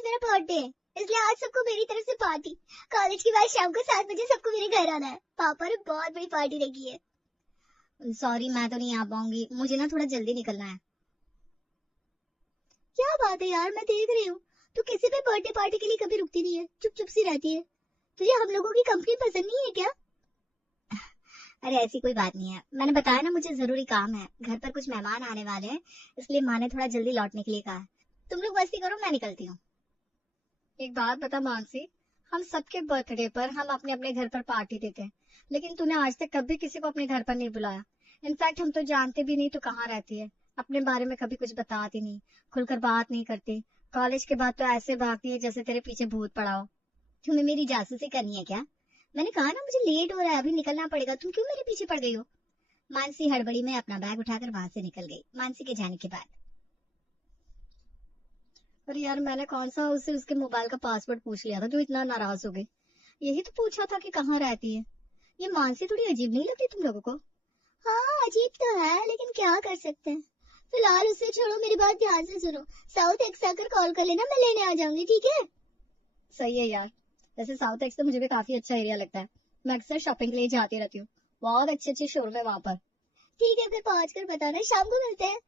आज मेरा बर्थडे है, इसलिए आज सबको मेरी तरफ से पार्टी। कॉलेज के बाद शाम को 7 बजे सबको मेरे घर आना है। पापा ने बहुत बड़ी पार्टी रखी है। सॉरी, मैं तो नहीं आ पाऊंगी, मुझे ना थोड़ा जल्दी निकलना है। क्या बात है यार, मैं देख रही हूँ तू किसी भी बर्थडे पार्टी के लिए कभी रुकती नहीं है, चुप चुप सी रहती है। तुझे हम लोगों की कंपनी पसंद नहीं है क्या? अरे ऐसी कोई बात नहीं है, मैंने बताया ना मुझे जरूरी काम है, घर पर कुछ मेहमान आने वाले हैं, इसलिए माँ ने थोड़ा जल्दी लौटने के लिए कहा है। तुम लोग मस्ती करो, मैं निकलती हूँ। एक बात बता मानसी, हम सबके बर्थडे पर हम अपने अपने घर पर पार्टी देते हैं, लेकिन तूने आज तक कभी किसी को अपने घर पर नहीं बुलाया। इनफैक्ट हम तो जानते भी नहीं तू कहाँ रहती है, अपने बारे में कभी कुछ बताती नहीं, खुलकर बात नहीं करती। कॉलेज के बाद तो ऐसे भागती है जैसे तेरे पीछे भूत पड़ा हो। तुम्हें मेरी जासूसी करनी है क्या? मैंने कहा ना मुझे लेट हो रहा है, अभी निकलना पड़ेगा, तुम क्यों मेरे पीछे पड़ गई हो? मानसी हड़बड़ी में अपना बैग उठाकर वहां से निकल गई। मानसी के जाने के बाद, अरे यार मैंने कौन सा उससे उसके मोबाइल का पासवर्ड पूछ लिया था जो इतना नाराज हो गई। यही तो पूछा था कि कहाँ रहती है। ये मानसी थोड़ी अजीब नहीं लगती तुम लोगों को? हाँ अजीब तो है, लेकिन क्या कर सकते हैं। फिलहाल उसे छोड़ो, मेरी बात ध्यान से सुनो। साउथ एक्स आकर कॉल कर लेना, मैं लेने आ जाऊंगी, ठीक है? सही है यार, वैसे साउथ एक्स तो मुझे भी काफी अच्छा एरिया लगता है, मैं अक्सर शॉपिंग के लिए जाती रहती हूँ, बहुत अच्छे अच्छे शोरूम है वहां पर। ठीक है, फिर पहुंच कर बताना, शाम को मिलते हैं।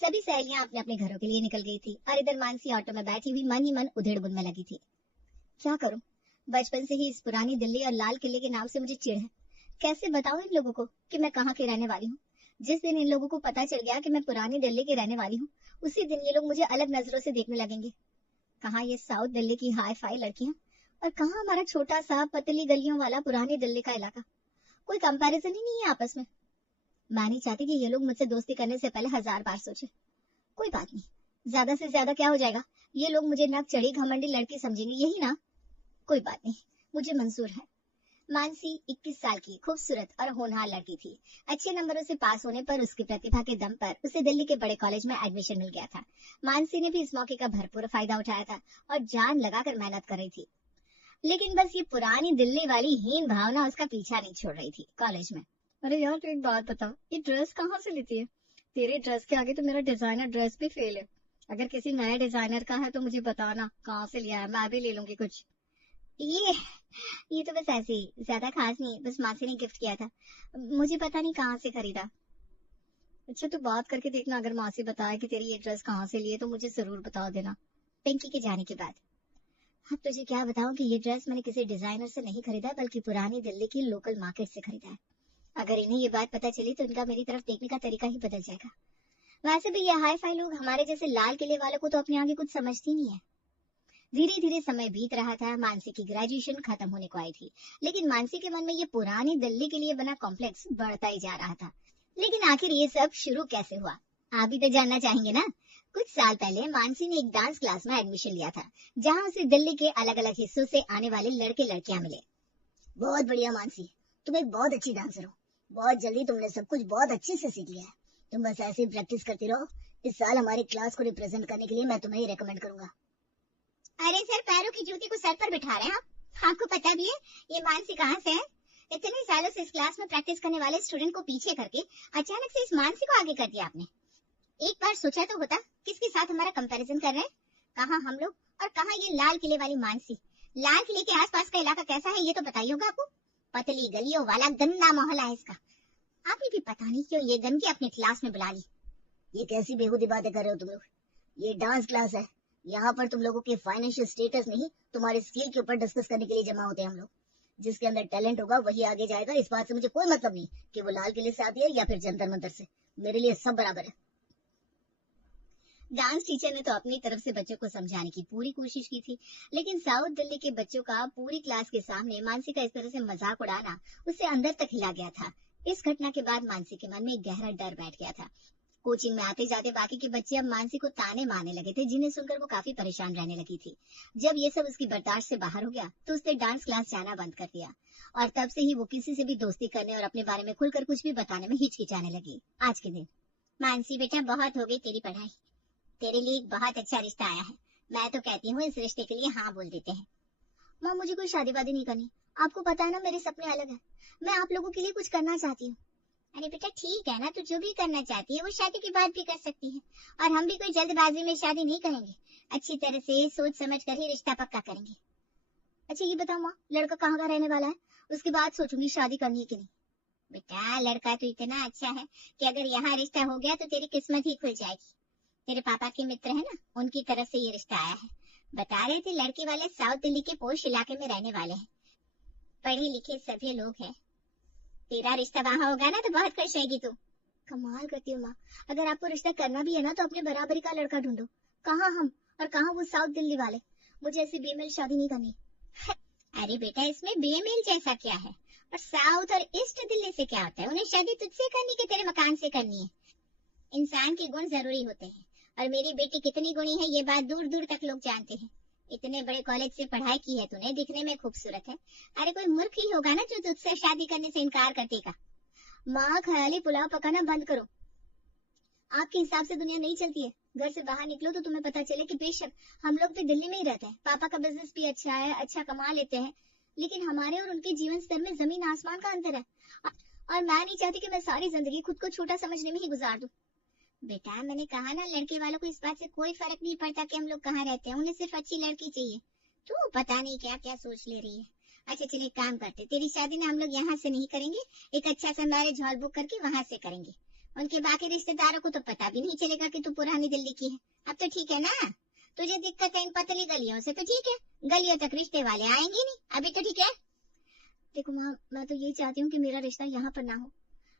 सभी सहेलियां अपने अपने घरों के लिए निकल गई थी और इधर मानसी ऑटो में बैठी हुई मन ही मन उधेड़-बुन में लगी थी। क्या करूं, बचपन से ही इस पुरानी दिल्ली और लाल किले के नाम से मुझे चिढ़ है। कैसे बताऊं इन लोगों को कि मैं कहाँ की रहने वाली हूँ। जिस दिन इन लोगों को पता चल गया कि मैं पुरानी दिल्ली की रहने वाली हूँ, उसी दिन ये लोग मुझे अलग नजरों से देखने लगेंगे। कहाँ ये साउथ दिल्ली की हाई फाई लड़कियां और कहाँ हमारा छोटा सा पतली गलियों वाला पुरानी दिल्ली का इलाका। कोई कंपैरिजन ही नहीं है आपस में। मैं नहीं चाहती कि ये लोग मुझसे दोस्ती करने से पहले 1000 बार सोचे। कोई बात नहीं, ज्यादा से ज्यादा क्या हो जाएगा, ये लोग मुझे नक चढ़ी घमंडी लड़की समझेंगे, यही ना। कोई बात नहीं, मुझे मंजूर है। मानसी 21 साल की खूबसूरत और होनहार लड़की थी। अच्छे नंबरों से पास होने पर उसकी प्रतिभा के दम पर उसे दिल्ली के बड़े कॉलेज में एडमिशन मिल गया था। मानसी ने भी इस मौके का भरपूर फायदा उठाया था और जान लगाकर मेहनत कर रही थी। लेकिन बस ये पुरानी दिल्ली वाली हीन भावना उसका पीछा नहीं छोड़ रही थी कॉलेज में। अरे यार तू एक बात बता, ये ड्रेस कहाँ से लेती है? तेरे ड्रेस के आगे तो मेरा डिजाइनर ड्रेस भी फेल है। अगर किसी नए डिजाइनर का है तो मुझे बताना कहाँ से लिया है, मैं भी ले लूंगी कुछ। ये ये तो बस ऐसे ही, ज्यादा खास नहीं, बस मासी ने गिफ्ट किया था, मुझे पता नहीं कहाँ से खरीदा। अच्छा तू बात करके देखना, अगर मासी बताए कि तेरी ये ड्रेस कहाँ से लिए तो मुझे जरूर बता देना। पिंकी के जाने के बाद, अब तुझे क्या बताऊं कि ये ड्रेस मैंने किसी डिजाइनर से नहीं खरीदा बल्कि पुरानी दिल्ली की लोकल मार्केट से खरीदा है। अगर इन्हें ये बात पता चली तो इनका मेरी तरफ देखने का तरीका ही बदल जाएगा। वैसे भी ये हाई फाई लोग हमारे जैसे लाल किले वालों को तो अपने आगे कुछ समझती नहीं है। धीरे धीरे समय बीत रहा था, मानसी की ग्रेजुएशन खत्म होने को आई थी, लेकिन मानसी के मन में ये पुरानी दिल्ली के लिए बना कॉम्प्लेक्स बढ़ता ही जा रहा था। लेकिन आखिर ये सब शुरू कैसे हुआ, आप भी तो जानना चाहेंगे ना। कुछ साल पहले मानसी ने एक डांस क्लास में एडमिशन लिया था, जहाँ उसे दिल्ली के अलग अलग हिस्सों से आने वाले लड़के लड़कियां मिले। बहुत बढ़िया मानसी, तुम एक बहुत अच्छी डांसर हो, बहुत जल्दी तुमने सब कुछ बहुत अच्छे से सीख लिया है। तुम बस ऐसे ही प्रैक्टिस करती रहो, इस साल हमारी क्लास को रिप्रेजेंट करने के लिए मैं तुम्हें ही रेकमेंड करूंगा। अरे सर, पैरों की जूती को सर पर बिठा रहे हैं आप? आपको पता भी है ये मानसी कहाँ से है? इतने सालों से इस क्लास में प्रैक्टिस करने वाले स्टूडेंट को पीछे करके अचानक से इस मानसी को आगे कर दिया आपने। एक बार सोचा तो होता किसके साथ हमारा कंपैरिजन कर रहे हैं, कहाँ हम लोग और कहाँ ये लाल किले वाली मानसी। लाल किले के आसपास का इलाका कैसा है ये तो बताइए होगा आपको, पतली गलियों वाला गंदा मोहल्ला है इसका। आपने भी पता नहीं क्यों ये गंदगी अपनी क्लास में बुला ली। ये कैसी बेहूदी बातें कर रहे हो तुम लोग, ये डांस क्लास है, यहाँ पर तुम लोगों के फाइनेंशियल स्टेटस नहीं तुम्हारे स्किल के ऊपर डिस्कस करने के लिए जमा होते हैं हम लोग। जिसके अंदर टैलेंट होगा वही आगे जाएगा, इस बात से मुझे कोई मतलब नहीं कि वो लाल किले से आती है या फिर जंतर मंतर से, मेरे लिए सब बराबर है। डांस टीचर ने तो अपनी तरफ से बच्चों को समझाने की पूरी कोशिश की थी, लेकिन साउथ दिल्ली के बच्चों का पूरी क्लास के सामने मानसी का इस तरह से मजाक उड़ाना उससे अंदर तक हिला गया था। इस घटना के बाद मानसी के मन में एक गहरा डर बैठ गया था। कोचिंग में आते जाते बाकी के बच्चे अब मानसी को ताने मारने लगे थे, जिन्हें सुनकर वो काफी परेशान रहने लगी थी। जब ये सब उसकी बर्दाश्त से बाहर हो गया तो उसने डांस क्लास जाना बंद कर दिया और तब से ही वो किसी से भी दोस्ती करने और अपने बारे में खुलकर कुछ भी बताने में हिचकिचाने लगी। आज के दिन, मानसी बेटा बहुत हो गई तेरी पढ़ाई, तेरे लिए एक बहुत अच्छा रिश्ता आया है, मैं तो कहती हूँ इस रिश्ते के लिए हाँ बोल देते हैं। माँ मुझे कोई शादी वादी नहीं करनी, आपको पता है ना मेरे सपने अलग है, मैं आप लोगों के लिए कुछ करना चाहती हूँ। अरे बेटा ठीक है ना, तू जो भी करना चाहती है वो शादी के बाद भी कर सकती है। और हम भी कोई जल्दबाजी में शादी नहीं करेंगे, अच्छी तरह से सोच समझ कर ही रिश्ता पक्का करेंगे। अच्छा ये बताओ माँ, लड़का कहाँ का रहने वाला है? उसके बाद सोचूंगी शादी करनी है कि नहीं। बेटा लड़का तो इतना अच्छा है कि अगर यहाँ रिश्ता हो गया तो तेरी किस्मत ही खुल जाएगी। तेरे पापा के मित्र है ना, उनकी तरफ से ये रिश्ता आया है। बता रहे थे लड़के वाले साउथ दिल्ली के पोश इलाके में रहने वाले हैं, पढ़े लिखे सभी लोग हैं। तेरा रिश्ता वहां होगा ना तो बहुत खुश रहेगी तू। कमाल करती हो माँ, अगर आपको रिश्ता करना भी है ना तो अपने बराबरी का लड़का ढूंढो। कहाँ हम और कहाँ वो साउथ दिल्ली वाले। मुझे ऐसी बेमेल शादी नहीं करनी। अरे बेटा इसमें बेमेल जैसा क्या है, और साउथ और ईस्ट दिल्ली से क्या होता है? उन्हें शादी तुझसे करनी कि तेरे मकान से करनी है? इंसान के गुण जरूरी होते हैं, और मेरी बेटी कितनी गुणी है ये बात दूर दूर तक लोग जानते हैं। इतने बड़े कॉलेज से पढ़ाई की है तूने, दिखने में खूबसूरत है। अरे कोई मूर्ख ही होगा ना जो तुझसे शादी करने से इनकार कर देगा। माँ ख्याली पुलाव पकाना बंद करो। आपके हिसाब से दुनिया नहीं चलती है। घर से बाहर निकलो तो तुम्हें पता चले कि बेशक हम लोग भी दिल्ली में ही रहते हैं, पापा का बिजनेस भी अच्छा है, अच्छा कमा लेते हैं, लेकिन हमारे और उनके जीवन स्तर में जमीन आसमान का अंतर है। और मैं नहीं चाहती कि मैं सारी जिंदगी खुद को छोटा समझने में ही गुजार दूं। बेटा मैंने कहा ना, लड़के वालों को इस बात से कोई फर्क नहीं पड़ता कि हम लोग कहाँ रहते हैं, उन्हें सिर्फ अच्छी लड़की चाहिए। तू पता नहीं क्या क्या सोच ले रही है। अच्छा चलिए एक काम करते, तेरी शादी ना हम लोग यहाँ से नहीं करेंगे, एक अच्छा सा मैरिज हॉल बुक करके वहां से करेंगे। उनके बाकी रिश्तेदारों को तो पता भी नहीं चलेगा कि तू पुरानी दिल्ली की है। अब तो ठीक है ना? तुझे दिक्कत है इन पतली गलियों से तो ठीक है, गलियों तक रिश्ते वाले आएंगे नहीं, अभी तो ठीक है। देखो माँ, मैं तो यही चाहती हूँ कि मेरा रिश्ता यहाँ पर ना हो,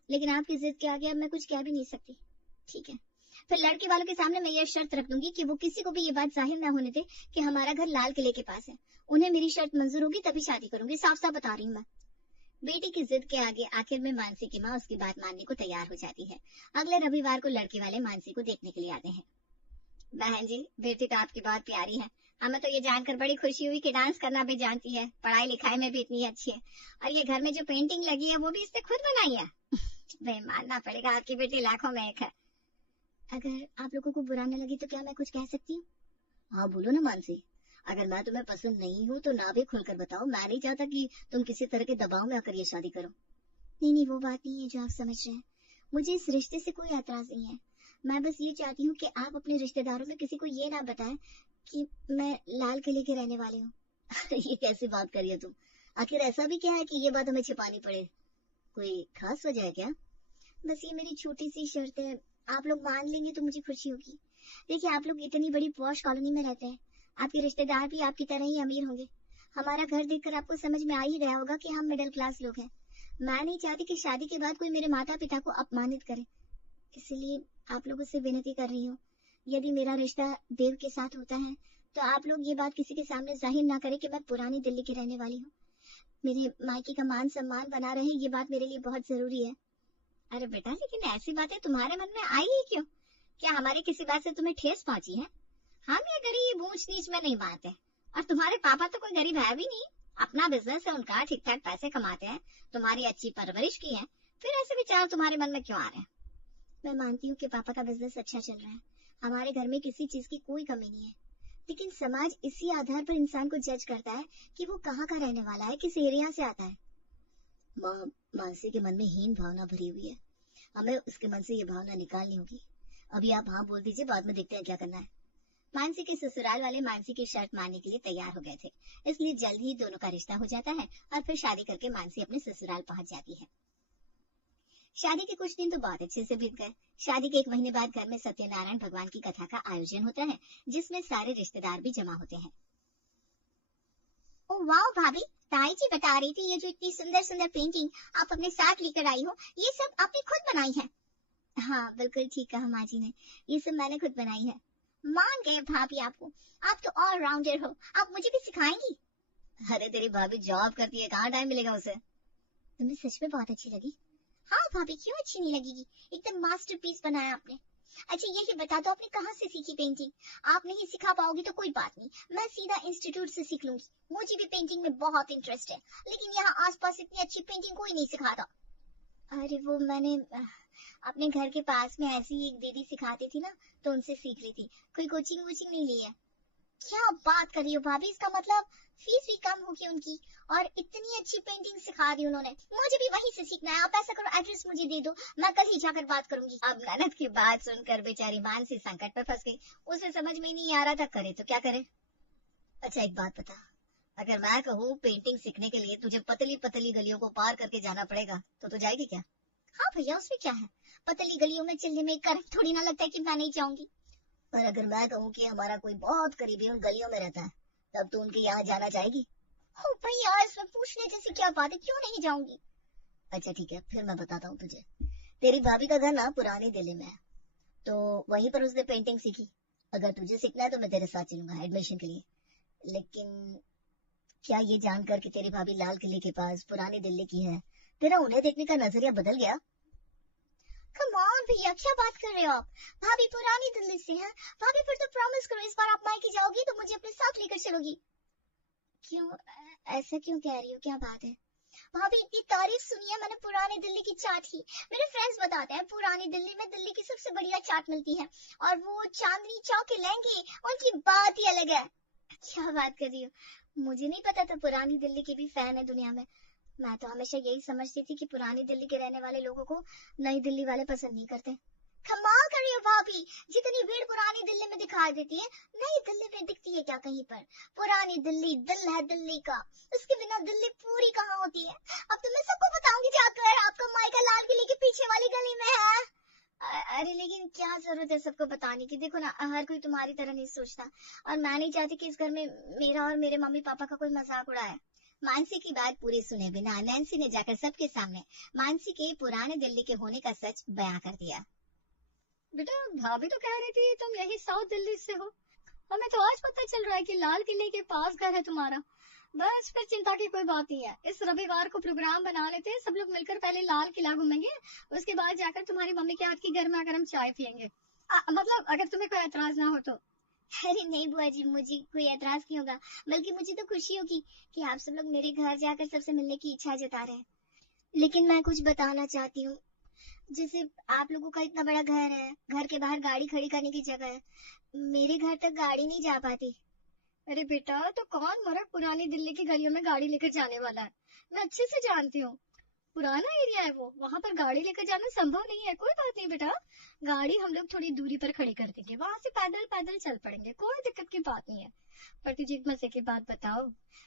लेकिन आपकी जिद के आगे अब मैं कुछ कह भी नहीं सकती। ठीक है, फिर लड़के वालों के सामने मैं ये शर्त रख दूंगी कि वो किसी को भी ये बात जाहिर ना होने दे कि हमारा घर लाल किले के पास है। उन्हें मेरी शर्त मंजूर होगी तभी शादी करूंगी, साफ साफ बता रही हूँ मैं। बेटी की जिद के आगे आखिर में मानसी की माँ उसकी बात मानने को तैयार हो जाती है। अगले रविवार को लड़के वाले मानसी को देखने के लिए आते हैं। बहन जी, बेटी तो आपकी बहुत प्यारी है। हमें तो ये जानकर बड़ी खुशी हुई कि डांस करना भी जानती है, पढ़ाई लिखाई में भी इतनी अच्छी है, और ये घर में जो पेंटिंग लगी है वो भी इसने खुद बनाई है। भाई मानना पड़ेगा, आपकी बेटी लाखों में एक है। अगर आप लोगों को बुरा न लगे तो क्या मैं कुछ कह सकती हूँ? हाँ बोलो ना मानसी, अगर मैं तुम्हें पसंद नहीं हूँ तो ना भी खुलकर बताओ, मैं नहीं चाहता कि तुम किसी तरह के दबाव में आकर ये शादी करो। नहीं नहीं, वो बात नहीं है जो आप समझ रहे हैं। मुझे इस रिश्ते से कोई एतराज नहीं है। मैं बस ये चाहती हूँ कि आप अपने रिश्तेदारों में किसी को ये ना बताएं कि मैं लाल किले के रहने वाली हूँ। ये कैसी बात करी है तुम? आखिर ऐसा भी क्या है कि ये बात हमें छिपानी पड़े? कोई खास वजह है क्या? बस ये मेरी छोटी सी शर्त है, आप लोग मान लेंगे तो मुझे खुशी होगी। देखिए आप लोग इतनी बड़ी पॉश कॉलोनी में रहते हैं, आपके रिश्तेदार भी आपकी तरह ही अमीर होंगे। हमारा घर देखकर आपको समझ में आ ही गया होगा कि हम मिडिल क्लास लोग हैं। मैं नहीं चाहती कि शादी के बाद कोई मेरे माता पिता को अपमानित करे, इसलिए आप लोगों से विनती कर रही हूँ, यदि मेरा रिश्ता देव के साथ होता है तो आप लोग ये बात किसी के सामने जाहिर ना करें कि मैं पुरानी दिल्ली की रहने वाली हूँ। मेरे मायके का मान सम्मान बना रहे, ये बात मेरे लिए बहुत जरूरी है। अरे बेटा, लेकिन ऐसी बातें तुम्हारे मन में आई ही क्यों? क्या हमारी किसी बात से तुम्हें ठेस पहुंची है? हम ये गरीब ऊंच नीच में नहीं मानते, और तुम्हारे पापा तो कोई गरीब है भी नहीं, अपना बिजनेस है उनका, ठीक ठाक पैसे कमाते हैं, तुम्हारी अच्छी परवरिश की है, फिर ऐसे विचार तुम्हारे मन में क्यों आ रहे हैं? मैं मानती हूँ कि पापा का बिजनेस अच्छा चल रहा है, हमारे घर में किसी चीज की कोई कमी नहीं है, लेकिन समाज इसी आधार पर इंसान को जज करता है कि वो कहाँ का रहने वाला है, किस एरिया से आता है। माँ, मानसी के मन में हीन भावना भरी हुई है, हमें उसके मन से ये भावना निकालनी होगी। अभी आप हाँ बोल दीजिए, बाद में देखते हैं क्या करना है। मानसी के ससुराल वाले मानसी की शर्त मानने के लिए तैयार हो गए थे, इसलिए जल्द ही दोनों का रिश्ता हो जाता है और फिर शादी करके मानसी अपने ससुराल पहुंच जाती है। शादी के कुछ दिन तो बहुत अच्छे से बीत गए। शादी के 1 महीने बाद घर में सत्यनारायण भगवान की कथा का आयोजन होता है, जिसमें सारे रिश्तेदार भी जमा होते हैं। ओ वाह भाभी, ताई जी बता रही थी ये जो इतनी सुंदर सुंदर पेंटिंग आप अपने साथ लेकर आई हो, ये सब आपने खुद बनाई है? हाँ बिल्कुल ठीक कहा माँ जी ने, ये सब मैंने खुद बनाई है। मान गए भाभी आपको, आप तो ऑलराउंडर हो, आप मुझे भी सिखाएंगी? अरे तेरी भाभी जॉब करती है, कहाँ टाइम मिलेगा उसे? तुम्हें सच में बहुत अच्छी लगी? हाँ भाभी, क्यों अच्छी नहीं लगेगी, एकदम मास्टरपीस बनाया आपने। अच्छा यही बता दो, आपने कहाँ से सीखी पेंटिंग? आप नहीं सिखा पाओगी तो कोई बात नहीं, मैं सीधा इंस्टीट्यूट से सीख लूंगी, मुझे भी पेंटिंग में बहुत इंटरेस्ट है, लेकिन यहाँ आसपास इतनी अच्छी पेंटिंग कोई नहीं सिखाता। अरे वो मैंने अपने घर के पास में ऐसी एक दीदी सिखाती थी ना, तो उनसे सीख ली थी, कोई कोचिंग वोचिंग नहीं ली है। क्या बात कर रही हो भाभी, इसका मतलब फीस भी कम होगी उनकी और इतनी अच्छी पेंटिंग सिखा दी उन्होंने। मुझे भी वहीं से सीखना है। आप ऐसा करो, एड्रेस मुझे दे दो, मैं कल ही जाकर बात करूंगी। अब ननद की बात सुनकर बेचारी मानसी संकट पर फंस गई। उसे समझ में ही नहीं आ रहा था करे तो क्या करे। अच्छा एक बात बता, अगर मैं कहूँ पेंटिंग सीखने के लिए तुझे पतली पतली गलियों को पार करके जाना पड़ेगा तो तू जाएगी क्या? हाँ भैया, उसमें क्या है, पतली गलियों में चलने में करंट थोड़ी ना लगता है कि मैं नहीं जाऊंगी। और अगर मैं कहूँ कि हमारा कोई बहुत करीबी उन गलियों में रहता है, तब तू उनके यहाँ जाना चाहेगी? ओ भैया, इसमें पूछने जैसी क्या बात है, क्यों नहीं जाऊंगी। अच्छा ठीक है, फिर मैं बताता हूँ तुझे। तेरी भाभी का घर ना पुरानी दिल्ली में है, तो वहीं पर उसने पेंटिंग सीखी। अगर तुझे सीखना है तो मैं तेरे साथ चलूंगा एडमिशन के लिए। लेकिन क्या ये जानकर कि तेरी भाभी लाल किले के पास पुरानी दिल्ली की है, तेरा उन्हें देखने का नजरिया बदल गया? कम ऑन भैया, क्या बात कर रहे हो आप। भाभी पुरानी दिल्ली से हैं। भाभी फिर तो प्रॉमिस करो, इस बार आप मायके जाओगी तो मुझे अपने साथ लेकर चलोगी। क्यों ऐसा क्यों कह रही हो, क्या बात है? भाभी इतनी तारीफ सुनी है मैंने पुरानी दिल्ली की चाट की। मेरे फ्रेंड्स बताते हैं पुरानी दिल्ली में दिल्ली की सबसे बढ़िया चाट मिलती है, और वो चांदनी चौक के लहंगे, उनकी बात ही अलग है। क्या बात कर रही हो, मुझे नहीं पता था पुरानी दिल्ली की भी फैन है दुनिया में। मैं तो हमेशा यही समझती थी कि पुरानी दिल्ली के रहने वाले लोगों को नई दिल्ली वाले पसंद नहीं करते। कमाल कर रही हो भाभी, जितनी भीड़ पुरानी दिल्ली में दिखाई देती है, नई दिल्ली में दिखती है क्या कहीं पर। पुरानी दिल्ली दिल है दिल्ली का, उसके बिना दिल्ली पूरी कहाँ होती है। अब तो मैं सबको बताऊंगी जाकर, आपका मायका लाल किले के पीछे वाली गली में है। अरे लेकिन क्या जरूरत है सबको बताने की, देखो ना हर कोई तुम्हारी तरह नहीं सोचता, और मैं नहीं चाहती कि इस घर में मेरा और मेरे मम्मी पापा का कोई मजाक उड़ाए। मानसी की बात पूरी सुने बिना नैन्सी ने जाकर सबके सामने मानसी के पुराने दिल्ली के होने का सच बयां कर दिया। बेटा, भाभी तो कह रही थी तुम यही साउथ दिल्ली से हो। हमें तो आज पता चल रहा है कि लाल किले के पास घर है तुम्हारा। बस फिर चिंता की कोई बात नहीं है। इस रविवार को प्रोग्राम बना लेते हैं, सब लोग मिलकर पहले लाल किला घूमेंगे, उसके बाद जाकर तुम्हारी मम्मी के हाथ की गर्मा गर्म चाय पियेंगे। मतलब अगर तुम्हें कोई एतराज ना हो तो। अरे नहीं बुआ जी, मुझे कोई एतराज नहीं होगा, बल्कि मुझे तो खुशी होगी कि आप सब लोग मेरे घर जाकर सबसे मिलने की इच्छा जता रहे हैं। लेकिन मैं कुछ बताना चाहती हूँ। जैसे आप लोगों का इतना बड़ा घर है, घर के बाहर गाड़ी खड़ी करने की जगह है, मेरे घर तक गाड़ी नहीं जा पाती। अरे बेटा, तो कौन मर्द पुरानी दिल्ली की गलियों में गाड़ी लेकर जाने वाला है। मैं अच्छे से जानती हूँ, पुराना एरिया है वो, वहां पर गाड़ी लेकर जाना संभव नहीं है। कोई बात नहीं बेटा, गाड़ी हम लोग थोड़ी दूरी पर खड़ी कर देंगे, वहां से पैदल पैदल चल पड़ेंगे, कोई दिक्कत की बात नहीं है। पर तुझे एक मजे की बात बताओ,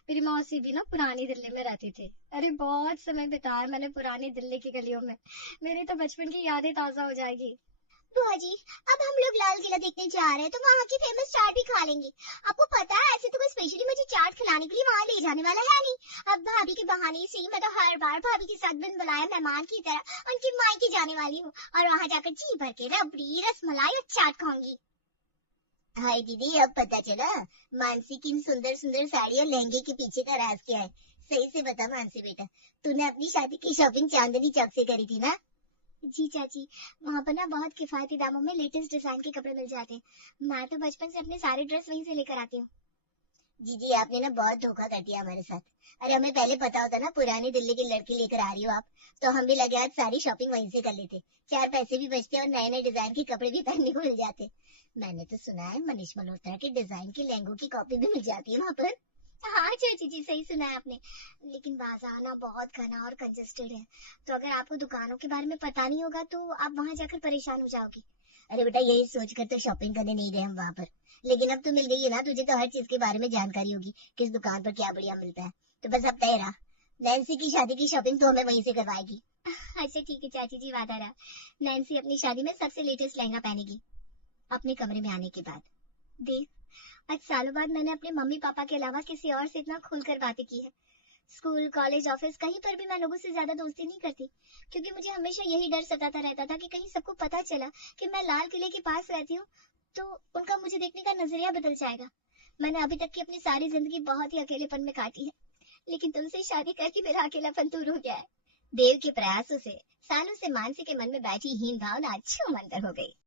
मेरी मौसी भी ना पुरानी दिल्ली में रहती थी। अरे बहुत समय बिताया मैंने पुरानी दिल्ली की गलियों में, मेरे तो बचपन की यादें ताजा हो जाएगी। बुआ जी, अब हम लोग लाल किला देखने जा रहे हैं तो वहाँ की फेमस चाट भी खा लेंगे। आपको पता है, ऐसे तो कोई स्पेशली मुझे चाट खिलाने के लिए वहाँ ले जाने वाला है नहीं। अब भाभी के बहाने से ही मैं तो हर बार भाभी के साथ बिन बुलाए मेहमान की तरह उनकी मायके जाने वाली हूँ, और वहाँ जाकर जी भर के रबड़ी रसमलाई और चाट खाऊंगी। हाय दीदी, अब पता चला मानसी की इन सुंदर सुंदर साड़ी और लहंगे के पीछे का राज क्या है। सही से बता मानसी बेटा, तूने अपनी शादी की शॉपिंग चांदनी चौक से करी थी ना? जी चाची, वहाँ पर ना बहुत किफायती दामों में लेटेस्ट डिजाइन के कपड़े मिल जाते हैं। मैं तो बचपन से अपने सारे ड्रेस वहीं से लेकर आती हूँ। जी आपने ना बहुत धोखा कर दिया हमारे साथ। अरे हमें पहले पता होता ना पुरानी दिल्ली की लड़की लेकर आ रही हो आप, तो हम भी लगे आज सारी शॉपिंग वहीं से कर लेते, 4 पैसे भी बचते और नए नए डिजाइन के कपड़े भी पहनने को मिल जाते। मैंने तो सुना है मनीष मल्होत्रा के डिजाइन के लहंगों की कॉपी भी मिल जाती है वहाँ पर। हाँ चाची जी, सही सुना है आपने। लेकिन बाजार ना बहुत घना और कंजेस्टेड है, तो अगर आपको दुकानों के बारे में पता नहीं होगा तो आप वहाँ जाकर परेशान हो जाओगे। अरे बेटा, यही सोचकर तो शॉपिंग करने नहीं गए हम वहाँ पर, लेकिन अब तो मिल गई है ना, तुझे तो हर चीज के बारे में जानकारी होगी, किस दुकान पर क्या बढ़िया मिलता है। तो बस अब तय रहा, नैन्सी की शादी की शॉपिंग तो हमें वहीं से करवाएगी। अच्छा ठीक है चाची जी, वादा रहा। नैन्सी अपनी शादी में सबसे लेटेस्ट लहंगा पहनेगी। अपने कमरे में आने के बाद। देख, आज सालों बाद मैंने अपने मम्मी पापा के अलावा किसी और से इतना खुलकर बातें की है। स्कूल कॉलेज ऑफिस कहीं पर भी मैं लोगों से ज्यादा दोस्ती नहीं करती, क्योंकि मुझे हमेशा यही डर सताता रहता था कि कहीं सबको पता चला कि मैं लाल किले के पास रहती हूँ तो उनका मुझे देखने का नजरिया बदल जाएगा। मैंने अभी तक की अपनी सारी जिंदगी बहुत ही अकेलेपन में काटी है, लेकिन तुमसे शादी करके मेरा अकेलापन दूर हो गया है। देव के प्रयासों से सालों से मानसी के मन में बैठी हीन भावना छूमंतर हो गई।